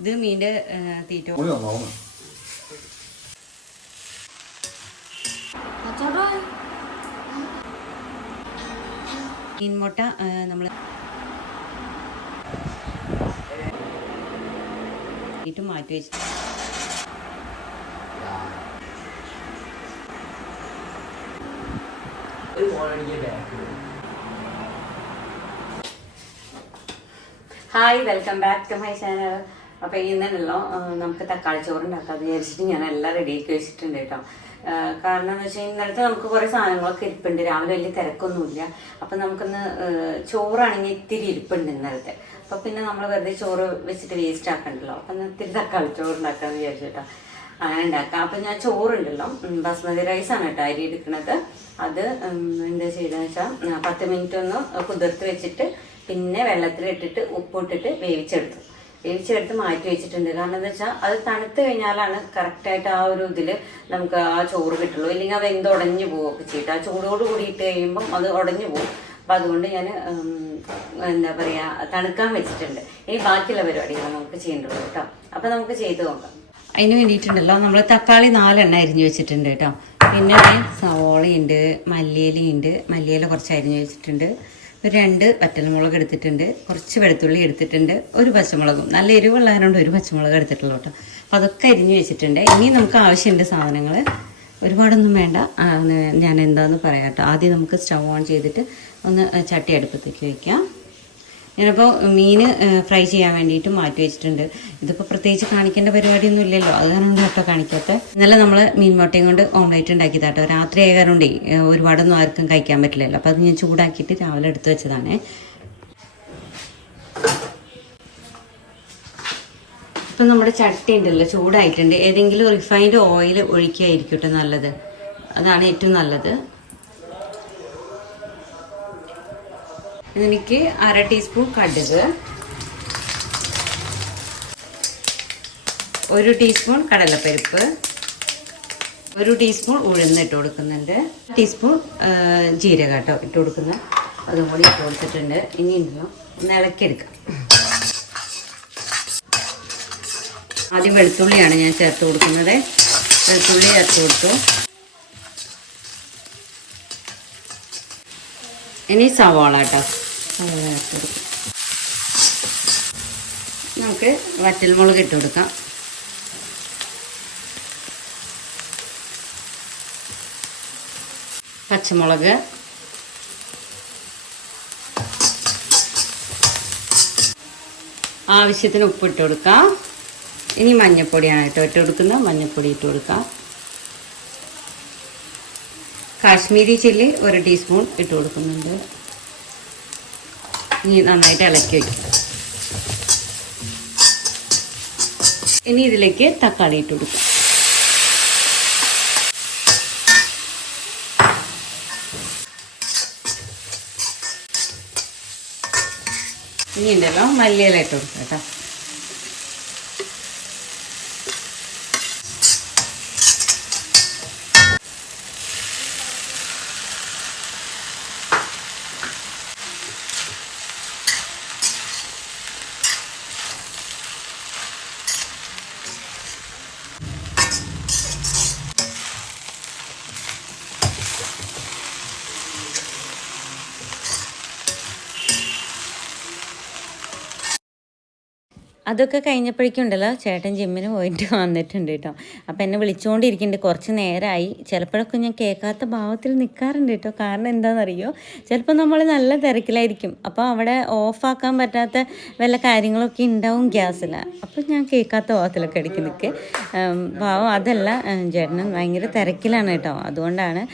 ഇത് മീൻ്റെ തീറ്റ. മീൻ മുട്ട നമ്മൾ മാറ്റി വെച്ചിട്ട് hi, welcome back to my channel. അപ്പോൾ ഇന്നല്ലോ നമുക്ക് തക്കാളി ചോറുണ്ടാക്കാമെന്ന് വിചാരിച്ചിട്ട് ഞാൻ എല്ലാം റെഡിയാക്കി വെച്ചിട്ടുണ്ട് കേട്ടോ. കാരണം എന്ന് വെച്ചാൽ ഇന്നലത്തെ നമുക്ക് കുറേ സാധനങ്ങളൊക്കെ ഇരിപ്പുണ്ട്. രാവിലെ വലിയ തിരക്കൊന്നുമില്ല. അപ്പം നമുക്കൊന്ന് ചോറാണെങ്കിൽ ഇത്തിരി ഇരിപ്പുണ്ട് ഇന്നലത്തെ. അപ്പം പിന്നെ നമ്മൾ വെറുതെ ചോറ് വെച്ചിട്ട് വേസ്റ്റ് ആക്കണ്ടല്ലോ. അപ്പം ഇത്തിരി തക്കാളി ചോറ് ഉണ്ടാക്കാമെന്ന് വിചാരിച്ചിട്ടോ. അങ്ങനെ ഉണ്ടാക്കാം. അപ്പം ഞാൻ ചോറുണ്ടല്ലോ, ബസ്മതി റൈസാണ് കേട്ടോ അരി എടുക്കുന്നത്. അത് എന്താ ചെയ്തതെന്ന് വെച്ചാൽ 10 മിനിറ്റ് ഒന്ന് കുതിർത്ത് വെച്ചിട്ട് പിന്നെ വെള്ളത്തിലിട്ടിട്ട് ഉപ്പിട്ടിട്ട് വേവിച്ചെടുത്ത് മാറ്റി വെച്ചിട്ടുണ്ട്. കാരണം എന്താ വെച്ചാൽ അത് തണുത്ത് കഴിഞ്ഞാലാണ് കറക്റ്റായിട്ട് ആ ഒരു ഇതിൽ നമുക്ക് ആ ചോറ് കിട്ടുള്ളൂ. ഇല്ലെങ്കിൽ അത് എന്തുടഞ്ഞു പോവുകയൊക്കെ ചെയ്തിട്ട് ആ ചൂടോട് കൂടി ഇട്ട് കഴിയുമ്പം അത് ഉടഞ്ഞു പോകും. അപ്പം അതുകൊണ്ട് ഞാൻ എന്താ പറയുക തണുക്കാൻ വെച്ചിട്ടുണ്ട്. ഇനി ബാക്കിയുള്ള പരിപാടികൾ നമുക്ക് ചെയ്യേണ്ടത് കേട്ടോ. അപ്പം നമുക്ക് ചെയ്ത് നോക്കാം. അതിന് വേണ്ടിയിട്ടുണ്ടല്ലോ നമ്മൾ തക്കാളി 4 എണ്ണം അരിഞ്ഞു വെച്ചിട്ടുണ്ട് കേട്ടോ. പിന്നെ സവോളയുണ്ട്, മല്ലിയില കുറച്ച് അരിഞ്ഞു വെച്ചിട്ടുണ്ട്, ഒരു 2 വറ്റൽമുളക് എടുത്തിട്ടുണ്ട്, കുറച്ച് വെളുത്തുള്ളി എടുത്തിട്ടുണ്ട്, ഒരു പച്ചമുളകും. നല്ല എരിവുള്ളതുകൊണ്ട് ഒരു പച്ചമുളക് എടുത്തിട്ടുള്ളൂ കേട്ടോ. അപ്പോൾ അതൊക്കെ അരിഞ്ഞു വെച്ചിട്ടുണ്ട്. ഇനി നമുക്ക് ആവശ്യമുണ്ട് സാധനങ്ങൾ, ഒരുപാടൊന്നും വേണ്ട. ഞാൻ എന്താണെന്ന് പറയാം കേട്ടോ. ആദ്യം നമുക്ക് സ്റ്റവ് ഓൺ ചെയ്തിട്ട് ഒന്ന് ചട്ടി അടുപ്പത്തേക്ക് വയ്ക്കാം. ഞാനിപ്പോൾ മീൻ ഫ്രൈ ചെയ്യാൻ വേണ്ടിയിട്ട് മാറ്റി വെച്ചിട്ടുണ്ട്. ഇതിപ്പോൾ പ്രത്യേകിച്ച് കാണിക്കേണ്ട പരിപാടിയൊന്നും ഇല്ലല്ലോ, അത് കാരണം കേട്ടോ കാണിക്കാത്ത. ഇന്നലെ നമ്മൾ മീൻ മുട്ടയും കൊണ്ട് ഓംലേറ്റ് ഉണ്ടാക്കിയതാട്ടോ. രാത്രി ആയ കാരണമുണ്ടേ ഒരുപാടൊന്നും ആർക്കും കഴിക്കാൻ പറ്റില്ലല്ലോ. അപ്പോൾ അത് ഞാൻ ചൂടാക്കിയിട്ട് രാവിലെ എടുത്ത് വെച്ചതാണ്. ഇപ്പം നമ്മുടെ ചട്ടി ഉണ്ടല്ലോ ചൂടായിട്ടുണ്ട്. ഏതെങ്കിലും റിഫൈൻഡ് ഓയിൽ ഒഴിക്കുകയായിരിക്കും കേട്ടോ നല്ലത്. അതാണ് ഏറ്റവും നല്ലത്. എനിക്ക് 1/2 ടീസ്പൂൺ കടുക്, 1 ടീസ്പൂൺ കടലപ്പരിപ്പ്, 1 ടീസ്പൂൺ ഉഴുന്ന് ഇട്ട് കൊടുക്കുന്നുണ്ട്, ടീസ്പൂൺ ജീരക കേട്ടോ ഇട്ട് കൊടുക്കുന്നത്. അതും കൂടി ഇട്ട് കൊടുത്തിട്ടുണ്ട്. ഇനി ഉണ്ടല്ലോ ഒന്ന് ഇളക്കിയെടുക്കാം. ആദ്യം വെളുത്തുള്ളിയാണ് ഞാൻ ചേർത്ത് കൊടുക്കുന്നത്. വെളുത്തുള്ളി ചേർത്ത് കൊടുത്തു. ഇനി സവാള കേട്ടോ, സവാള ചേർത്ത് കൊടുക്കും. നമുക്ക് വറ്റൽമുളക് ഇട്ട് കൊടുക്കാം. പച്ചമുളക്, ആവശ്യത്തിന് ഉപ്പ് ഇട്ട് കൊടുക്കാം. ഇനി മഞ്ഞൾപ്പൊടിയാണ് കേട്ടോ ഇട്ട് കൊടുക്കുന്നത്. മഞ്ഞൾപ്പൊടി ഇട്ട് കൊടുക്കാം. കാശ്മീരി ചില്ലി 1 ടീസ്പൂൺ ഇട്ട് കൊടുക്കുന്നുണ്ട്. ഇനി നന്നായിട്ട് ഇളക്കി വയ്ക്കും. ഇനി ഇതിലേക്ക് തക്കാളി ഇട്ട് കൊടുക്കാം. ഇനി ഉണ്ടല്ലോ മല്ലിയില ഇട്ട് കൊടുക്കാം കേട്ടോ. അതൊക്കെ കഴിഞ്ഞപ്പോഴേക്കുണ്ടല്ലോ ചേട്ടൻ ജിമ്മിന് പോയിട്ട് വന്നിട്ടുണ്ട് കേട്ടോ. അപ്പോൾ എന്നെ വിളിച്ചുകൊണ്ടിരിക്കുന്നുണ്ട്. കുറച്ച് നേരമായി. ചിലപ്പോഴൊക്കെ ഞാൻ കേൾക്കാത്ത ഭാവത്തിൽ നിൽക്കാറുണ്ട് കേട്ടോ. കാരണം എന്താണെന്നറിയോ, ചിലപ്പോൾ നമ്മൾ നല്ല തിരക്കിലായിരിക്കും. അപ്പോൾ അവിടെ ഓഫാക്കാൻ പറ്റാത്ത വല്ല കാര്യങ്ങളൊക്കെ ഉണ്ടാവും ഗ്യാസിൽ. അപ്പോൾ ഞാൻ കേൾക്കാത്ത ഭാവത്തിലൊക്കെ ഇടയ്ക്ക് നിൽക്കുക. ഭാവം അതല്ല, ചേട്ടൻ ഭയങ്കര തിരക്കിലാണ് കേട്ടോ. അതുകൊണ്ടാണ്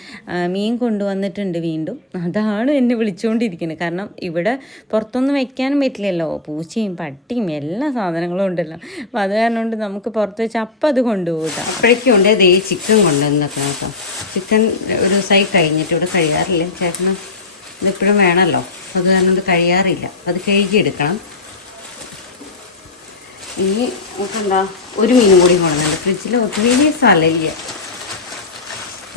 മീൻ കൊണ്ടുവന്നിട്ടുണ്ട് വീണ്ടും. അതാണ് എന്നെ വിളിച്ചുകൊണ്ടിരിക്കുന്നത്. കാരണം ഇവിടെ പുറത്തൊന്നും വയ്ക്കാനും പറ്റില്ലല്ലോ. പൂച്ചയും പട്ടിയും എല്ലാ സാധനങ്ങളും ഉണ്ടല്ലോ. അപ്പം അത് കാരണം കൊണ്ട് നമുക്ക് പുറത്ത് വെച്ച് അപ്പം അത് കൊണ്ടുപോകാം. അപ്പോഴേക്കും ഉണ്ട് ദേ ചിക്കൻ കൊണ്ടുവന്നൊക്കെ കേട്ടോ. ചിക്കൻ ഒരു ദിവസമായി കഴിഞ്ഞിട്ട് ഇവിടെ കഴിയാറില്ല. ചേട്ടന് ഇതിപ്പോഴും വേണമല്ലോ. അത് കാരണം ഇത് കഴിയാറില്ല. അത് കഴുകിയെടുക്കണം. ഇനി നമുക്കെന്താ 1 മീനും കൂടി കൊണ്ടുവന്നുണ്ട്. ഫ്രിഡ്ജിൽ ഒത്തിരി സ്ഥലമില്ല.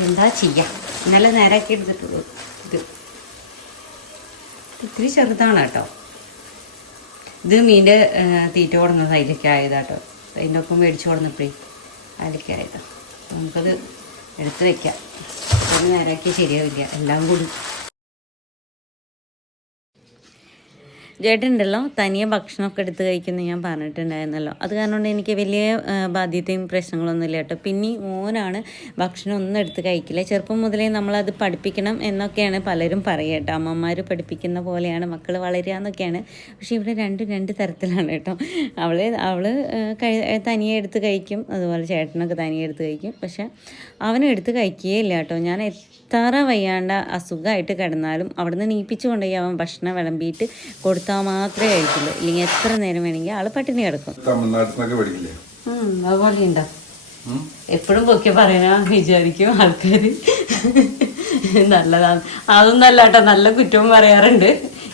എന്താ ചെയ്യാം, ഇന്നലെ നേരാക്കി എടുത്തിട്ടുള്ളൂ. ഇത് ഇത്തിരി ചെറുതാണ് കേട്ടോ. ഇത് മീൻ്റെ തീറ്റ കൊടുന്നത് അതിലേക്ക് ആയതാട്ടോ. അതിൻ്റെ ഒപ്പം മേടിച്ച് കൊടുന്നപ്പോഴേ അതിലേക്ക് ആയതാണ്. നമുക്കത് എടുത്ത് വെക്കാം. ഒരു നേരമാക്കി ശരിയാവില്ല എല്ലാം കൂടി. ചേട്ടനുണ്ടല്ലോ തനിയെ ഭക്ഷണമൊക്കെ എടുത്ത് കഴിക്കുന്നു ഞാൻ പറഞ്ഞിട്ടുണ്ടായിരുന്നല്ലോ. അത് കാരണം കൊണ്ട് എനിക്ക് വലിയ ബാധ്യതയും പ്രശ്നങ്ങളൊന്നും ഇല്ല കേട്ടോ. പിന്നെ മോനാണ് ഭക്ഷണം ഒന്നും എടുത്ത് കഴിക്കില്ല. ചെറുപ്പം മുതലേ നമ്മളത് പഠിപ്പിക്കണം എന്നൊക്കെയാണ് പലരും പറയുക കേട്ടോ. അമ്മമാർ പഠിപ്പിക്കുന്ന പോലെയാണ് മക്കൾ വളരുക എന്നൊക്കെയാണ്. പക്ഷേ ഇവിടെ രണ്ട് തരത്തിലാണ് കേട്ടോ. അവൾ തനിയെ എടുത്ത് കഴിക്കും, അതുപോലെ ചേട്ടനൊക്കെ തനിയെ എടുത്ത് കഴിക്കും. പക്ഷെ അവനും എടുത്ത് കഴിക്കുകയില്ല കേട്ടോ. ഞാൻ എത്ര വയ്യാണ്ട അസുഖമായിട്ട് കിടന്നാലും അവിടെ നിന്ന് നീപ്പിച്ച് കൊണ്ടുപോയി അവൻ ഭക്ഷണം വിളമ്പിയിട്ട് കൊടുത്താൽ മാത്രമേ കഴിക്കുള്ളൂ. ഇല്ലെങ്കിൽ എത്ര നേരം വേണമെങ്കിൽ ആള് പട്ടിണി കിടക്കും. അതുപോലെ ഉണ്ടോ? എപ്പോഴും പൊക്കി പറയാ വിചാരിക്കും ആൾക്കാർ നല്ലതാണ്. അതൊന്നും അല്ല കേട്ടോ, നല്ല കുറ്റവും പറയാറുണ്ട്.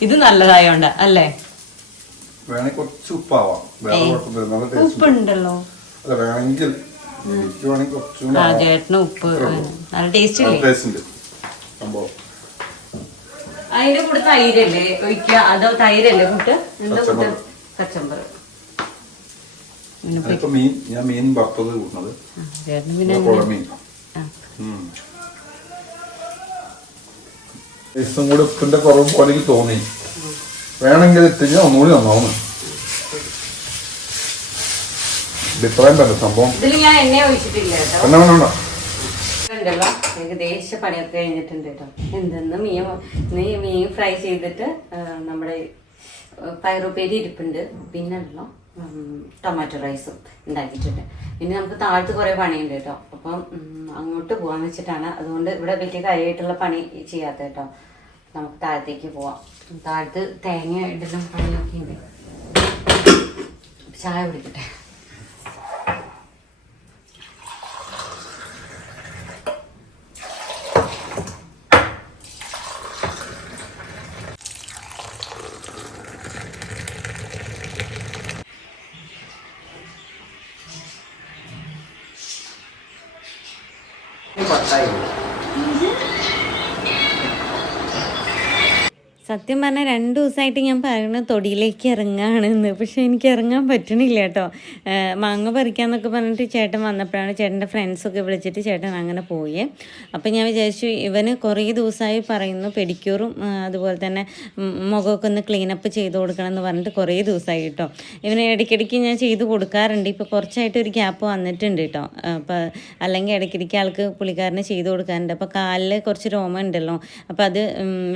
ഇത് നല്ലതായോണ്ട അല്ലേ? ഉപ്പുണ്ടല്ലോ ചേട്ടന്, ഉപ്പ് നല്ല ടേസ്റ്റ് ഇല്ലേ? അതിന്റെ കൂടെ തൈരല്ലേ ഒഴിക്കുക? അതോ തൈരല്ലേ കൂട്ട്? എന്താ കൂട്ട്? കച്ചമ്പർ. ചേട്ടന് പിന്നെ ഉപ്പിന്റെ കുറവ് പോലെ തോന്നി. വേണമെങ്കിൽ ഇത്തിരി ഒന്നുകൂടി നന്നാവുന്നു. ഡിഫറെന്റ് സംഭവം. ഇതിൽ ഞാൻ എണ്ണ ഒഴിച്ചിട്ടില്ല കേട്ടോ. ഉണ്ടല്ലോ ഏകദേശം പണിയൊക്കെ കഴിഞ്ഞിട്ടുണ്ട് കേട്ടോ. എന്തെന്ന് മീൻ ഫ്രൈ ചെയ്തിട്ട് നമ്മുടെ പയറുപ്പേരി ഇരിപ്പുണ്ട്. പിന്നെ ഉണ്ടല്ലോ ടൊമാറ്റോ റൈസും ഉണ്ടാക്കിയിട്ടുണ്ട്. പിന്നെ നമുക്ക് താഴത്ത് കുറേ പണിയുണ്ട് കേട്ടോ. അപ്പം അങ്ങോട്ട് പോകാന്ന് വെച്ചിട്ടാണ്. അതുകൊണ്ട് ഇവിടെ വലിയ കാര്യമായിട്ടുള്ള പണി ചെയ്യാത്ത കേട്ടോ. നമുക്ക് താഴത്തേക്ക് പോവാം. താഴത്ത് തേങ്ങ ഇടലും പണിയൊക്കെ ഉണ്ട്. ചായ കുടിക്കട്ടെ. സത്യം പറഞ്ഞാൽ 2 ദിവസമായിട്ട് ഞാൻ പറയുന്നത് തൊടിയിലേക്ക് ഇറങ്ങുകയാണെന്ന്. പക്ഷേ എനിക്ക് ഇറങ്ങാൻ പറ്റണില്ല കേട്ടോ. മാങ്ങ പറിക്കാമെന്നൊക്കെ പറഞ്ഞിട്ട് ചേട്ടൻ വന്നപ്പോഴാണ് ചേട്ടൻ്റെ ഫ്രണ്ട്സൊക്കെ വിളിച്ചിട്ട് ചേട്ടൻ അങ്ങനെ പോയേ. അപ്പം ഞാൻ വിചാരിച്ചു ഇവന് കുറേ ദിവസമായി പറയുന്നു പെഡിക്യൂറും അതുപോലെ തന്നെ മുഖമൊക്കെ ഒന്ന് ക്ലീനപ്പ് ചെയ്ത് കൊടുക്കണം എന്ന് പറഞ്ഞിട്ട് കുറേ ദിവസമായി കേട്ടോ. ഇവന് ഇടയ്ക്കിടയ്ക്ക് ഞാൻ ചെയ്ത് കൊടുക്കാറുണ്ട്. ഇപ്പോൾ കുറച്ചായിട്ട് ഒരു ഗ്യാപ്പ് വന്നിട്ടുണ്ട് കേട്ടോ. അപ്പോൾ അല്ലെങ്കിൽ ഇടയ്ക്കിടയ്ക്ക് ആൾക്ക് പുള്ളിക്കാരന് ചെയ്ത് കൊടുക്കാറുണ്ട്. അപ്പോൾ കാലിൽ കുറച്ച് രോമം ഉണ്ടല്ലോ, അപ്പോൾ അത്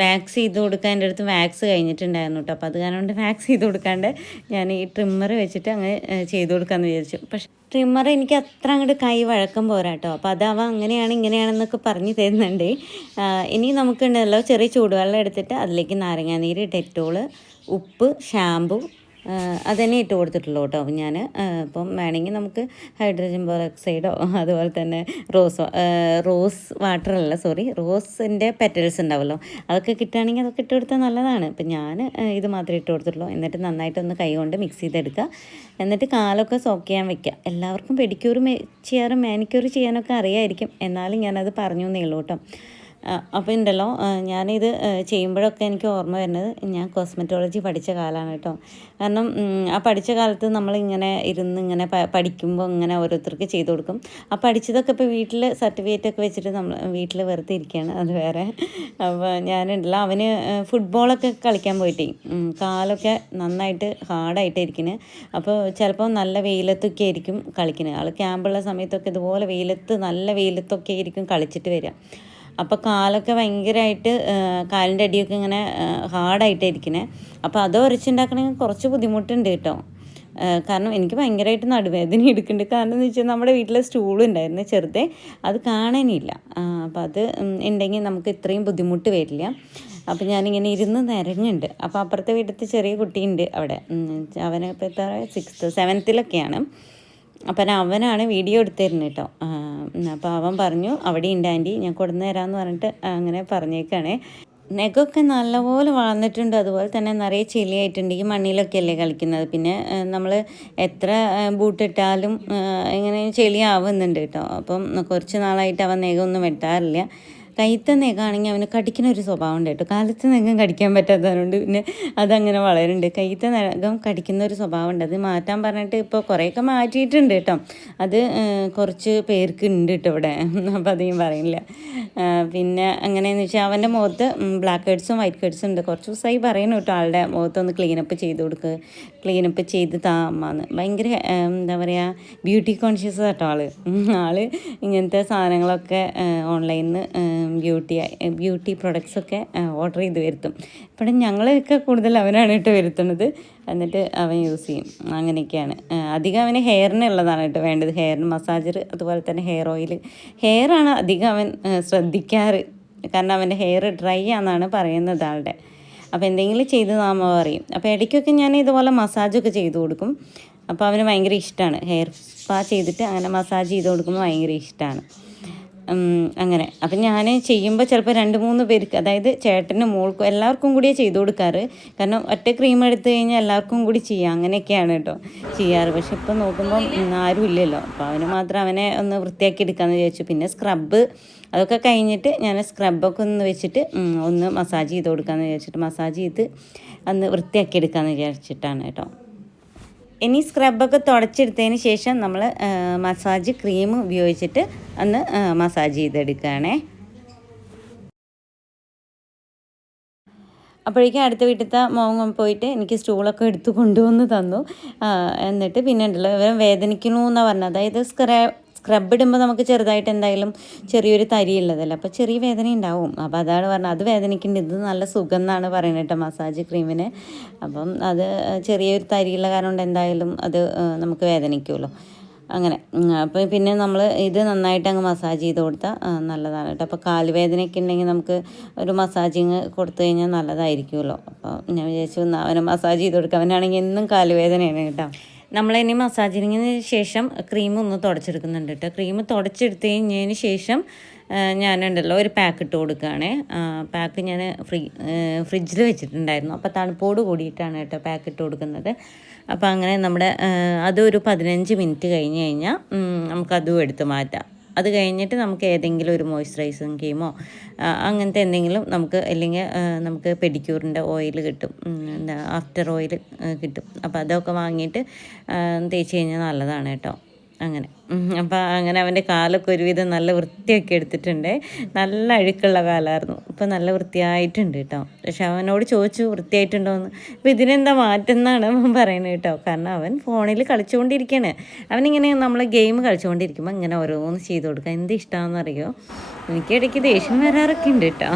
വാക്സ് ചെയ്ത് കൊടുക്കാൻ എൻ്റെ അടുത്ത് വാക്സ് കഴിഞ്ഞിട്ടുണ്ടായിരുന്നു കേട്ടോ. അപ്പോൾ അത് കാരണം കൊണ്ട് വാക്സ് ചെയ്ത് കൊടുക്കാണ്ട് ഞാൻ ഈ ട്രിമ്മർ വെച്ചിട്ട് അങ്ങനെ ചെയ്ത് കൊടുക്കാമെന്ന് വിചാരിച്ചു. പക്ഷേ ട്രിമ്മർ എനിക്ക് അത്ര അങ്ങോട്ട് കൈ വഴക്കം പോരാ കേട്ടോ. അപ്പോൾ അതാവ അങ്ങനെയാണ് ഇങ്ങനെയാണെന്നൊക്കെ പറഞ്ഞു തരുന്നുണ്ട്. ഇനി നമുക്കുണ്ടല്ലോ ചെറിയ ചൂടുവെള്ളം എടുത്തിട്ട് അതിലേക്ക് നാരങ്ങാനീര്, ഡെറ്റോള്, ഉപ്പ്, ഷാമ്പു അതുതന്നെ ഇട്ട് കൊടുത്തിട്ടുള്ളൂ കേട്ടോ. അപ്പം ഞാൻ ഇപ്പം വേണമെങ്കിൽ നമുക്ക് ഹൈഡ്രജൻ പെറോക്സൈഡോ അതുപോലെ തന്നെ റോസിൻ്റെ പെറ്റൽസ് ഉണ്ടാവുമല്ലോ, അതൊക്കെ കിട്ടുകയാണെങ്കിൽ അതൊക്കെ ഇട്ട് കൊടുത്താൽ നല്ലതാണ്. ഇപ്പം ഞാൻ ഇത് മാത്രമേ ഇട്ട് കൊടുത്തിട്ടുള്ളൂ. എന്നിട്ട് നന്നായിട്ടൊന്ന് കൈ കൊണ്ട് മിക്സ് ചെയ്തെടുക്കുക. എന്നിട്ട് കാലൊക്കെ സോക്ക് ചെയ്യാൻ വെക്കുക. എല്ലാവർക്കും പെഡിക്യൂർ ചെയ്യാറും മാനിക്യൂർ ചെയ്യാനൊക്കെ അറിയാമായിരിക്കും, എന്നാലും ഞാനത് പറഞ്ഞു എന്നേ ഉള്ളൂ കേട്ടോ. അപ്പോൾ ഉണ്ടല്ലോ ഞാനിത് ചെയ്യുമ്പോഴൊക്കെ എനിക്ക് ഓർമ്മ വരുന്നത് ഞാൻ കോസ്മെറ്റോളജി പഠിച്ച കാലമാണ് കേട്ടോ. കാരണം ആ പഠിച്ച കാലത്ത് നമ്മളിങ്ങനെ ഇരുന്ന് ഇങ്ങനെ പഠിക്കുമ്പോൾ ഇങ്ങനെ ഓരോരുത്തർക്ക് ചെയ്ത് കൊടുക്കും. ആ പഠിച്ചതൊക്കെ ഇപ്പോൾ വീട്ടിൽ സർട്ടിഫിക്കറ്റൊക്കെ വെച്ചിട്ട് നമ്മൾ വീട്ടിൽ വെറുതെ ഇരിക്കുകയാണ്, അത് വേറെ. അപ്പോൾ ഞാനുണ്ടല്ലോ അവന് ഫുട്ബോളൊക്കെ കളിക്കാൻ പോയിട്ടേ കാലൊക്കെ നന്നായിട്ട് ഹാർഡായിട്ട് ഇരിക്കുന്നത്. അപ്പോൾ ചിലപ്പോൾ നല്ല വെയിലത്തൊക്കെ ആയിരിക്കും കളിക്കുന്നത്. ആൾ ക്യാമ്പുള്ള സമയത്തൊക്കെ ഇതുപോലെ നല്ല വെയിലത്തൊക്കെ ആയിരിക്കും കളിച്ചിട്ട് വരിക. അപ്പോൾ കാലൊക്കെ ഭയങ്കരമായിട്ട് കാലിൻ്റെ അടിയൊക്കെ ഇങ്ങനെ ഹാർഡായിട്ടാണ് ഇരിക്കുന്നത്. അപ്പോൾ അത് ഉരച്ചുണ്ടാക്കണമെങ്കിൽ കുറച്ച് ബുദ്ധിമുട്ടുണ്ട് കേട്ടോ. കാരണം എനിക്ക് ഭയങ്കരമായിട്ട് നടുവേദന എടുക്കുന്നുണ്ട്. കാരണം എന്ന് വെച്ചാൽ നമ്മുടെ വീട്ടിലെ സ്റ്റൂളുണ്ടായിരുന്നു ചെറുതെ, അത് കാണാനില്ല. അപ്പോൾ അത് ഉണ്ടെങ്കിൽ നമുക്ക് ഇത്രയും ബുദ്ധിമുട്ട് വരില്ല. അപ്പോൾ ഞാനിങ്ങനെ ഇരുന്ന് നിരങ്ങുന്നുണ്ട്. അപ്പോൾ അപ്പുറത്തെ വീട്ടിലത്തെ ചെറിയ കുട്ടിയുണ്ട് അവിടെ, അവന് ഇപ്പോൾ എത്ര 6th 7th അപ്പം അവനാണ് വീഡിയോ എടുത്തിരുന്നത് കേട്ടോ. അപ്പോൾ അവൻ പറഞ്ഞു അവിടെ ഉണ്ട് ആൻറ്റി, ഞാൻ കൊടുന്നു തരാമെന്ന് പറഞ്ഞിട്ട് അങ്ങനെ പറഞ്ഞേക്കാണേ. നെഗൊക്കെ നല്ലപോലെ വളർന്നിട്ടുണ്ട്, അതുപോലെ തന്നെ നിറയെ ചെളിയായിട്ടുണ്ട്. ഈ മണ്ണിലൊക്കെ അല്ലേ കളിക്കുന്നത്. പിന്നെ നമ്മൾ എത്ര ബൂട്ടിട്ടാലും ഇങ്ങനെ ചെളിയാവുന്നുണ്ട് കേട്ടോ. അപ്പം കുറച്ച് നാളായിട്ട് അവൻ നെഗൊന്നും വെട്ടാറില്ല. കൈത്തെ നഖമാണെങ്കിൽ അവന് കടിക്കുന്ന ഒരു സ്വഭാവം ഉണ്ട് കേട്ടോ. കാലത്തെ നഖം കടിക്കാൻ പറ്റാത്തതുകൊണ്ട് പിന്നെ അതങ്ങനെ വളരുന്നുണ്ട്. കൈത്തെ നഖം കടിക്കുന്ന ഒരു സ്വഭാവം ഉണ്ട്. അത് മാറ്റാൻ പറഞ്ഞിട്ട് ഇപ്പോൾ കുറേയൊക്കെ മാറ്റിയിട്ടുണ്ട് കേട്ടോ. അത് കുറച്ച് പേർക്ക് ഉണ്ട് കേട്ടോ ഇവിടെ. അപ്പോൾ അധികം പറയുന്നില്ല. പിന്നെ എങ്ങനെയെന്ന് വെച്ചാൽ അവൻ്റെ മുഖത്ത് ബ്ലാക്ക് ഹെഡ്സും വൈറ്റ് ഹെഡ്സും ഉണ്ട്. കുറച്ച് ദിവസമായി പറയുന്നു കേട്ടോ, ആളുടെ മുഖത്തൊന്ന് ക്ലീനപ്പ് ചെയ്ത് കൊടുക്കുക, ക്ലീനപ്പ് ചെയ്ത് താമാന്ന്. ഭയങ്കര എന്താ പറയുക, ബ്യൂട്ടി കോൺഷ്യസ് കേട്ടോ ആള് ഇങ്ങനത്തെ സാധനങ്ങളൊക്കെ ഓൺലൈനിൽ നിന്ന് ബ്യൂട്ടി പ്രൊഡക്ട്സൊക്കെ ഓർഡർ ചെയ്ത് വരുത്തും. ഇവിടെ ഞങ്ങളൊക്കെ കൂടുതൽ അവനാണ് കേട്ടോ വരുത്തുന്നത്. എന്നിട്ട് അവൻ യൂസ് ചെയ്യും. അങ്ങനെയൊക്കെയാണ്. അധികം അവന് ഹെയറിനുള്ളതാണ് കേട്ടോ വേണ്ടത്. ഹെയറിന് മസാജർ, അതുപോലെ തന്നെ ഹെയർ ഓയിൽ. ഹെയറാണ് അധികം അവൻ ശ്രദ്ധിക്കാറ്. കാരണം അവൻ്റെ ഹെയർ ഡ്രൈ ആണെന്നാണ് പറയുന്നത് ആളുടെ. അപ്പോൾ എന്തെങ്കിലും ചെയ്ത് താമ പറയും. അപ്പോൾ ഇടയ്ക്കൊക്കെ ഞാൻ ഇതുപോലെ മസാജൊക്കെ ചെയ്ത് കൊടുക്കും. അപ്പോൾ അവന് ഭയങ്കര ഇഷ്ടമാണ്. ഹെയർ സ്പാ ചെയ്തിട്ട് അങ്ങനെ മസാജ് ചെയ്ത് കൊടുക്കുമ്പോൾ ഭയങ്കര ഇഷ്ടമാണ്. അങ്ങനെ അപ്പം ഞാൻ ചെയ്യുമ്പോൾ ചിലപ്പോൾ 2-3 പേർക്ക്, അതായത് ചേട്ടനും മോൾക്കും എല്ലാവർക്കും കൂടിയാണ് ചെയ്ത് കൊടുക്കാറ്. കാരണം ഒറ്റ ക്രീം എടുത്തു കഴിഞ്ഞാൽ എല്ലാവർക്കും കൂടി ചെയ്യാം, അങ്ങനെയൊക്കെയാണ് കേട്ടോ ചെയ്യാറ്. പക്ഷെ ഇപ്പം നോക്കുമ്പം ആരും ഇല്ലല്ലോ. അപ്പോൾ അവന് മാത്രം അവനെ ഒന്ന് വൃത്തിയാക്കി എടുക്കാമെന്ന് വിചാരിച്ചു. പിന്നെ സ്ക്രബ്ബ് അതൊക്കെ കഴിഞ്ഞിട്ട് ഞാൻ സ്ക്രബൊക്കെ ഒന്ന് വെച്ചിട്ട് ഒന്ന് മസാജ് ചെയ്ത് കൊടുക്കാമെന്ന് വിചാരിച്ചിട്ട് മസാജ് ചെയ്ത് ഒന്ന് വൃത്തിയാക്കി എടുക്കാമെന്ന് വിചാരിച്ചിട്ടാണ് കേട്ടോ. ഇനി സ്ക്രബൊക്കെ തുടച്ചെടുത്തതിന് ശേഷം നമ്മൾ മസാജ് ക്രീം ഉപയോഗിച്ചിട്ട് ഒന്ന് മസാജ് ചെയ്തെടുക്കുകയാണേ. അപ്പോഴേക്കും അടുത്ത വീട്ടിലത്തെ മോൻ പോയിട്ട് എനിക്ക് സ്റ്റൂളൊക്കെ എടുത്ത് കൊണ്ടുവന്ന് തന്നു. എന്നിട്ട് പിന്നെ ഉണ്ടല്ലോ ഇവൻ വേദനിക്കണു എന്നാണ് പറഞ്ഞത്. അതായത് സ്ക്രബ് ഇടുമ്പോൾ നമുക്ക് ചെറുതായിട്ട് എന്തായാലും ചെറിയൊരു തരിയുള്ളതല്ല, അപ്പോൾ ചെറിയ വേദന ഉണ്ടാവും. അപ്പോൾ അതാണ് പറഞ്ഞത്, അത് വേദനിക്കുന്നുണ്ട്, ഇത് നല്ല സുഖം എന്നാണ് പറയുന്നത് കേട്ടോ മസാജ് ക്രീമിന്. അപ്പം അത് ചെറിയൊരു തരിയുള്ള കാരണം കൊണ്ട് എന്തായാലും അത് നമുക്ക് വേദനിക്കുമല്ലോ. അങ്ങനെ അപ്പോൾ പിന്നെ നമ്മൾ ഇത് നന്നായിട്ട് അങ്ങ് മസാജ് ചെയ്ത് കൊടുത്താൽ നല്ലതാണ് കേട്ടോ. അപ്പോൾ കാലുവേദനയൊക്കെ ഉണ്ടെങ്കിൽ നമുക്ക് ഒരു മസാജിങ് കൊടുത്തു കഴിഞ്ഞാൽ നല്ലതായിരിക്കുമല്ലോ. അപ്പോൾ ഞാൻ വിചാരിച്ചു അവനെ മസാജ് ചെയ്ത് കൊടുക്കുക. അവനാണെങ്കിൽ എന്നും കാലുവേദനയാണ് കേട്ടോ. നമ്മളിനി മസാജിങ്ങിന് ശേഷം ക്രീം ഒന്ന് തുടച്ചെടുക്കുന്നുണ്ട് കേട്ടോ. ക്രീം തുടച്ചെടുത്ത് കഴിഞ്ഞതിന് ശേഷം ഞാനുണ്ടല്ലോ ഒരു പാക്ക് ഇട്ട് കൊടുക്കുകയാണേ. പാക്ക് ഞാൻ ഫ്രിഡ്ജിൽ വെച്ചിട്ടുണ്ടായിരുന്നു. അപ്പോൾ തണുപ്പോട് കൂടിയിട്ടാണ് കേട്ടോ പാക്ക് ഇട്ട് കൊടുക്കുന്നത്. അപ്പോൾ അങ്ങനെ നമ്മുടെ അതൊരു 15 മിനിറ്റ് കഴിഞ്ഞ് കഴിഞ്ഞാൽ നമുക്കതും എടുത്ത് മാറ്റാം. അത് കഴിഞ്ഞിട്ട് നമുക്ക് ഏതെങ്കിലും ഒരു മോയ്സ്ചറൈസിങ് ക്രീമോ അങ്ങനത്തെ എന്തെങ്കിലും നമുക്ക്, അല്ലെങ്കിൽ നമുക്ക് പെഡിക്യൂറിൻ്റെ ഓയിൽ കിട്ടും, എന്താ ആഫ്റ്റർ ഓയിൽ കിട്ടും. അപ്പോൾ അതൊക്കെ വാങ്ങിയിട്ട് തേച്ച് കഴിഞ്ഞാൽ നല്ലതാണ് കേട്ടോ. അങ്ങനെ അപ്പോൾ അങ്ങനെ അവൻ്റെ കാലൊക്കെ ഒരുവിധം നല്ല വൃത്തിയൊക്കെ എടുത്തിട്ടുണ്ട്. നല്ല അഴുക്കുള്ള കാലമായിരുന്നു, ഇപ്പോൾ നല്ല വൃത്തിയായിട്ടുണ്ട് കേട്ടോ. പക്ഷെ അവനോട് ചോദിച്ചു വൃത്തിയായിട്ടുണ്ടോ എന്ന്. അപ്പോൾ ഇതിനെന്താ മാറ്റം എന്നാണ് അവൻ പറയുന്നത് കേട്ടോ. കാരണം അവൻ ഫോണിൽ കളിച്ചുകൊണ്ടിരിക്കുകയാണ്. അവനിങ്ങനെ നമ്മൾ ഗെയിം കളിച്ചുകൊണ്ടിരിക്കുമ്പോൾ ഇങ്ങനെ ഓരോന്ന് ചെയ്ത് കൊടുക്കുക. എന്ത് ഇഷ്ടമാണെന്നറിയോ, എനിക്കിടയ്ക്ക് ദേഷ്യം വരാറൊക്കെ ഉണ്ട് കേട്ടോ.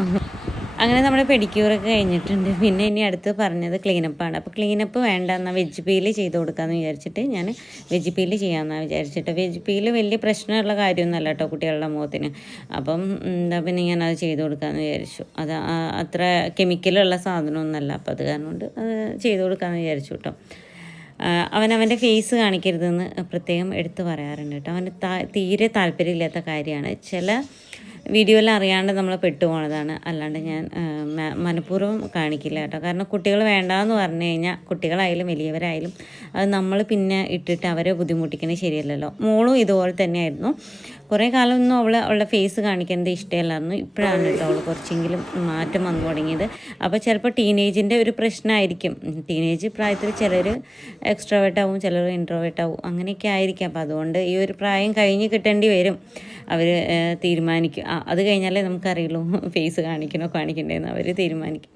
അങ്ങനെ നമ്മുടെ പെഡിക്യൂറൊക്കെ കഴിഞ്ഞിട്ടുണ്ട്. പിന്നെ ഇനി അടുത്ത് പറഞ്ഞത് ക്ലീനപ്പാണ്. അപ്പോൾ ക്ലീനപ്പ് വേണ്ട എന്നാൽ വെജ് പീല് ചെയ്ത് കൊടുക്കാമെന്ന് വിചാരിച്ചിട്ട് ഞാൻ വെജ് പീല് ചെയ്യാമെന്നാണ് വിചാരിച്ചിട്ട്. വെജ് പീല് വലിയ പ്രശ്നമുള്ള കാര്യമൊന്നുമല്ല കേട്ടോ കുട്ടികളുടെ മുഖത്തിന്. അപ്പം എന്താ പിന്നെ ഞാനത് ചെയ്ത് കൊടുക്കാമെന്ന് വിചാരിച്ചു. അത് അത്ര കെമിക്കലുള്ള സാധനമൊന്നുമല്ല. അപ്പോൾ അത് കാരണം കൊണ്ട് അത് ചെയ്ത് കൊടുക്കാമെന്ന് വിചാരിച്ചു കേട്ടോ. അവനവൻ്റെ ഫേസ് കാണിക്കരുതെന്ന് പ്രത്യേകം എടുത്ത് പറയാറുണ്ട് കേട്ടോ. അവന് തീരെ താല്പര്യമില്ലാത്ത കാര്യമാണ്. ചില വീഡിയോയിൽ അറിയാണ്ട് നമ്മൾ പെട്ടുപോണതാണ്. അല്ലാണ്ട് ഞാൻ മനഃപൂർവ്വം കാണിക്കില്ല കേട്ടോ. കാരണം കുട്ടികൾ വേണ്ടാന്ന് പറഞ്ഞു കഴിഞ്ഞാൽ കുട്ടികളായാലും വലിയവരായാലും അത് നമ്മൾ പിന്നെ ഇട്ടിട്ട് അവരെ ബുദ്ധിമുട്ടിക്കുന്നത് ശരിയല്ലല്ലോ. മോളും ഇതുപോലെ തന്നെയായിരുന്നു. കുറേ കാലമൊന്നും അവളുടെ ഫേസ് കാണിക്കുന്നത് ഇഷ്ടമല്ലായിരുന്നു. ഇപ്പോഴാണ് കേട്ടോ അവൾ കുറച്ചെങ്കിലും മാറ്റം വന്നു തുടങ്ങിയത്. അപ്പോൾ ചിലപ്പോൾ ടീനേജിൻ്റെ ഒരു പ്രശ്നമായിരിക്കും. ടീനേജ് പ്രായത്തിൽ ചിലർ എക്സ്ട്രോവേർട്ട് ആവും, ചിലർ ഇൻട്രോവേർട്ട് ആവും, അങ്ങനെയൊക്കെ ആയിരിക്കും. അപ്പോൾ അതുകൊണ്ട് ഈ ഒരു പ്രായം കഴിഞ്ഞ് കിട്ടേണ്ടി വരും. അവർ തീരുമാനിക്കും. അത് കഴിഞ്ഞാലേ നമുക്കറിയുള്ളൂ ഫേസ് കാണിക്കണ്ടേന്ന് അവർ തീരുമാനിക്കും.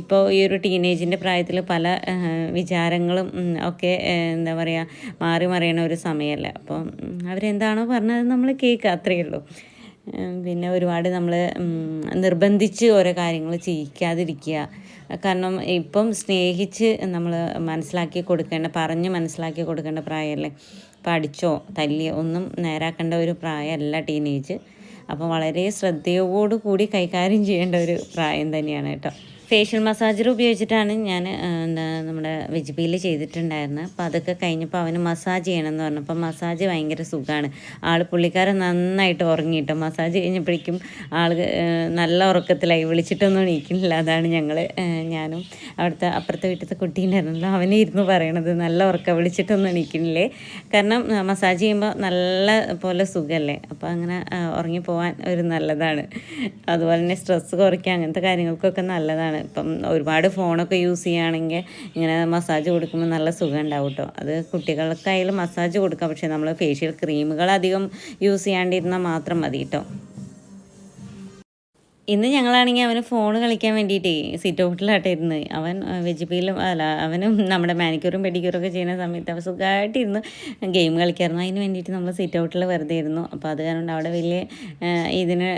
ഇപ്പോൾ ഈ ഒരു ടീനേജിൻ്റെ പ്രായത്തിൽ പല വിചാരങ്ങളും ഒക്കെ എന്താ പറയുക മാറി മറിയണ ഒരു സമയമല്ല. അപ്പോൾ അവരെന്താണോ പറഞ്ഞത് നമ്മൾ കേൾക്കുക, അത്രയേ ഉള്ളൂ. പിന്നെ ഒരുപാട് നമ്മൾ നിർബന്ധിച്ച് ഓരോ കാര്യങ്ങൾ ചെയ്യിക്കാതിരിക്കുക. കാരണം ഇപ്പം സ്നേഹിച്ച് നമ്മൾ മനസ്സിലാക്കി കൊടുക്കേണ്ട, പറഞ്ഞ് മനസ്സിലാക്കി കൊടുക്കേണ്ട പ്രായമല്ലേ. പഠിച്ചോ തല്ലിയോ ഒന്നും നേരാക്കേണ്ട ഒരു പ്രായമല്ല ടീനേജ്. അപ്പോൾ വളരെ ശ്രദ്ധയോടുകൂടി കൈകാര്യം ചെയ്യേണ്ട ഒരു പ്രായം തന്നെയാണ് കേട്ടോ. ഫേഷ്യൽ മസാജർ ഉപയോഗിച്ചിട്ടാണ് ഞാൻ നമ്മുടെ വെജ് പീല് ചെയ്തിട്ടുണ്ടായിരുന്നത്. അപ്പോൾ അതൊക്കെ കഴിഞ്ഞപ്പോൾ അവന് മസാജ് ചെയ്യണമെന്ന് പറഞ്ഞപ്പോൾ മസാജ് ഭയങ്കര സുഖമാണ്. പുള്ളിക്കാരൻ നന്നായിട്ട് ഉറങ്ങിയിട്ടോ. മസാജ് കഴിഞ്ഞപ്പോഴേക്കും നല്ല ഉറക്കത്തിലായി, വിളിച്ചിട്ടൊന്നും എണീക്കുന്നില്ല. അതാണ് ഞാനും അവിടുത്തെ അപ്പുറത്തെ വീട്ടിലത്തെ കുട്ടീണ്ടായിരുന്നല്ലോ, അവനെ ഇരുന്ന് പറയണത് നല്ല ഉറക്കം, വിളിച്ചിട്ടൊന്നും എണീക്കുന്നില്ലേ. കാരണം മസാജ് ചെയ്യുമ്പോൾ നല്ല പോലെ സുഖമല്ലേ. അപ്പോൾ അങ്ങനെ ഉറങ്ങിപ്പോവാൻ ഒരു നല്ലതാണ്. അതുപോലെ തന്നെ സ്ട്രെസ്സ് കുറയ്ക്കുക, അങ്ങനത്തെ കാര്യങ്ങൾക്കൊക്കെ നല്ലതാണ്. ഇപ്പം ഒരുപാട് ഫോണൊക്കെ യൂസ് ചെയ്യുകയാണെങ്കിൽ ഇങ്ങനെ മസാജ് കൊടുക്കുമ്പോൾ നല്ല സുഖം ഉണ്ടാവും കേട്ടോ. അത് കുട്ടികൾക്കായാലും മസാജ് കൊടുക്കാം, പക്ഷേ നമ്മൾ ഫേഷ്യൽ ക്രീമുകൾ അധികം യൂസ് ചെയ്യാണ്ടിരുന്നാൽ മാത്രം മതി കേട്ടോ. ഇന്ന് ഞങ്ങളാണെങ്കിൽ അവന് ഫോൺ കളിക്കാൻ വേണ്ടിയിട്ടേ സിറ്റ് ഔട്ടിലാട്ടെ ഇരുന്ന്. അവൻ അവനും നമ്മുടെ മാനിക്യൂറും പെഡിക്യൂറും ഒക്കെ ചെയ്യുന്ന സമയത്ത് അവൻ സുഖമായിട്ടിരുന്ന് ഗെയിം കളിക്കായിരുന്നു. അതിന് വേണ്ടിയിട്ട് നമ്മൾ സിറ്റ് ഔട്ടിൽ വെറുതെ ഇരുന്നു. അപ്പോൾ അത് കാരണം അവിടെ വലിയ ഇതിന്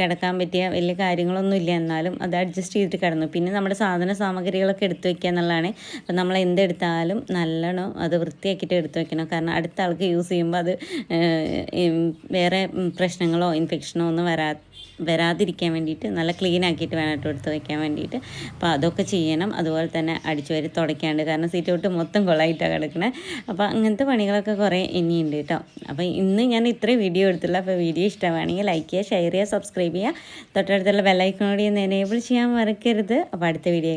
കിടക്കാൻ പറ്റിയ വലിയ കാര്യങ്ങളൊന്നും ഇല്ല. എന്നാലും അത് അഡ്ജസ്റ്റ് ചെയ്തിട്ട് കിടന്നു. പിന്നെ നമ്മുടെ സാമഗ്രികളൊക്കെ എടുത്തു വയ്ക്കുക എന്നുള്ളതാണ്. അപ്പം നമ്മൾ എന്തെടുത്താലും നല്ലോണം അത് വൃത്തിയാക്കിയിട്ട് എടുത്തു വയ്ക്കണം. കാരണം അടുത്ത ആൾക്ക് യൂസ് ചെയ്യുമ്പോൾ അത് വേറെ പ്രശ്നങ്ങളോ ഇൻഫെക്ഷനോ ഒന്നും വരാതിരിക്കാൻ വേണ്ടിയിട്ട് നല്ല ക്ലീൻ ആക്കിയിട്ട് വേണം കേട്ടോ എടുത്ത് വയ്ക്കാൻ വേണ്ടിയിട്ട്. അപ്പോൾ അതൊക്കെ ചെയ്യണം. അതുപോലെ തന്നെ അടിച്ചു വാരി തുടയ്ക്കാണ്ട്, കാരണം സീറ്റ് ഔട്ട് മൊത്തം കൊളായിട്ടാണ് കിടക്കണേ. അപ്പോൾ അങ്ങനത്തെ പണികളൊക്കെ കുറേ ഇനിയുണ്ട് കേട്ടോ. അപ്പോൾ ഇന്ന് ഞാൻ ഇത്രയും വീഡിയോ എടുത്തില്ല. അപ്പോൾ വീഡിയോ ഇഷ്ടമാണെങ്കിൽ ലൈക്ക് ചെയ്യുക, ഷെയർ ചെയ്യുക, സബ്സ്ക്രൈബ് ചെയ്യുക, തൊട്ടടുത്തുള്ള ബെല്ലൈക്കണോട് ഒന്ന് എനേബിൾ ചെയ്യാൻ മറക്കരുത്. അപ്പോൾ അടുത്ത വീഡിയോ